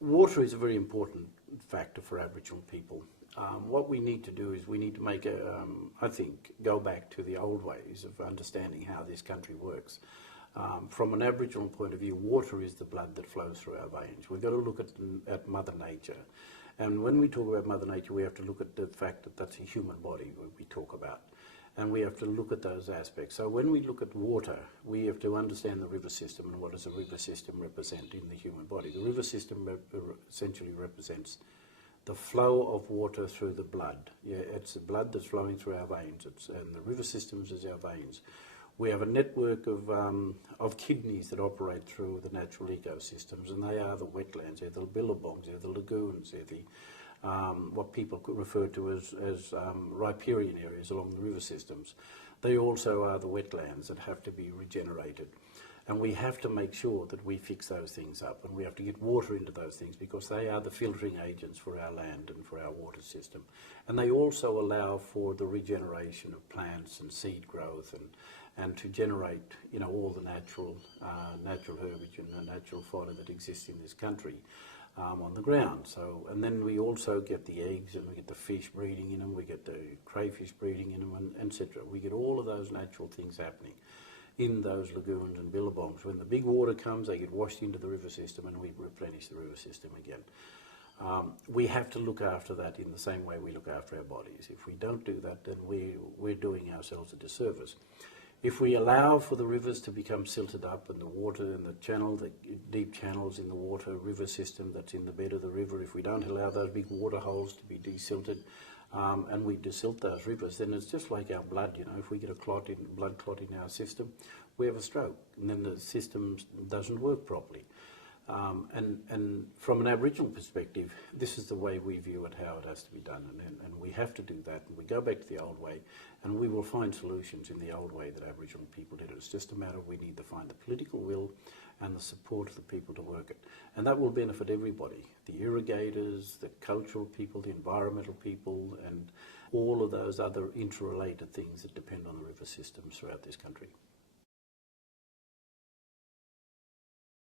Water is a very important factor for Aboriginal people. What we need to do is we need to make I think, go back to the old ways of understanding how this country works. From an Aboriginal point of view, water is the blood that flows through our veins. We've got to look at Mother Nature. And when we talk about Mother Nature, we have to look at the fact that that's a human body we talk about. And we have to look at those aspects. So when we look at water, we have to understand the river system and what does a river system represent in the human body. The river system essentially represents the flow of water through the blood. Yeah, it's the blood that's flowing through our veins, and the river systems is our veins. We have a network of kidneys that operate through the natural ecosystems, and they are the wetlands, they're the billabongs, they're the lagoons, they're the what people could refer to as riparian areas along the river systems. They also are the wetlands that have to be regenerated. And we have to make sure that we fix those things up, and we have to get water into those things because they are the filtering agents for our land and for our water system. And they also allow for the regeneration of plants and seed growth and to generate, you know, all the natural herbage and the natural fauna that exists in this country on the ground. So, and then we also get the eggs, and we get the fish breeding in them, we get the crayfish breeding in them, and etc. We get all of those natural things happening in those lagoons and billabongs. When the big water comes, they get washed into the river system, and we replenish the river system again. We have to look after that in the same way we look after our bodies. If we don't do that, then we're doing ourselves a disservice. If we allow for the rivers to become silted up and the water and the channel, the deep channels in the water river system that's in the bed of the river, if we don't allow those big water holes to be desilted and we desilt those rivers, then it's just like our blood, you know, if we get a blood clot in our system, we have a stroke, and then the system doesn't work properly. And from an Aboriginal perspective, this is the way we view it, how it has to be done, and we have to do that, and we go back to the old way, and we will find solutions in the old way that Aboriginal people did it. It's just a matter of we need to find the political will and the support of the people to work it. And that will benefit everybody, the irrigators, the cultural people, the environmental people, and all of those other interrelated things that depend on the river systems throughout this country.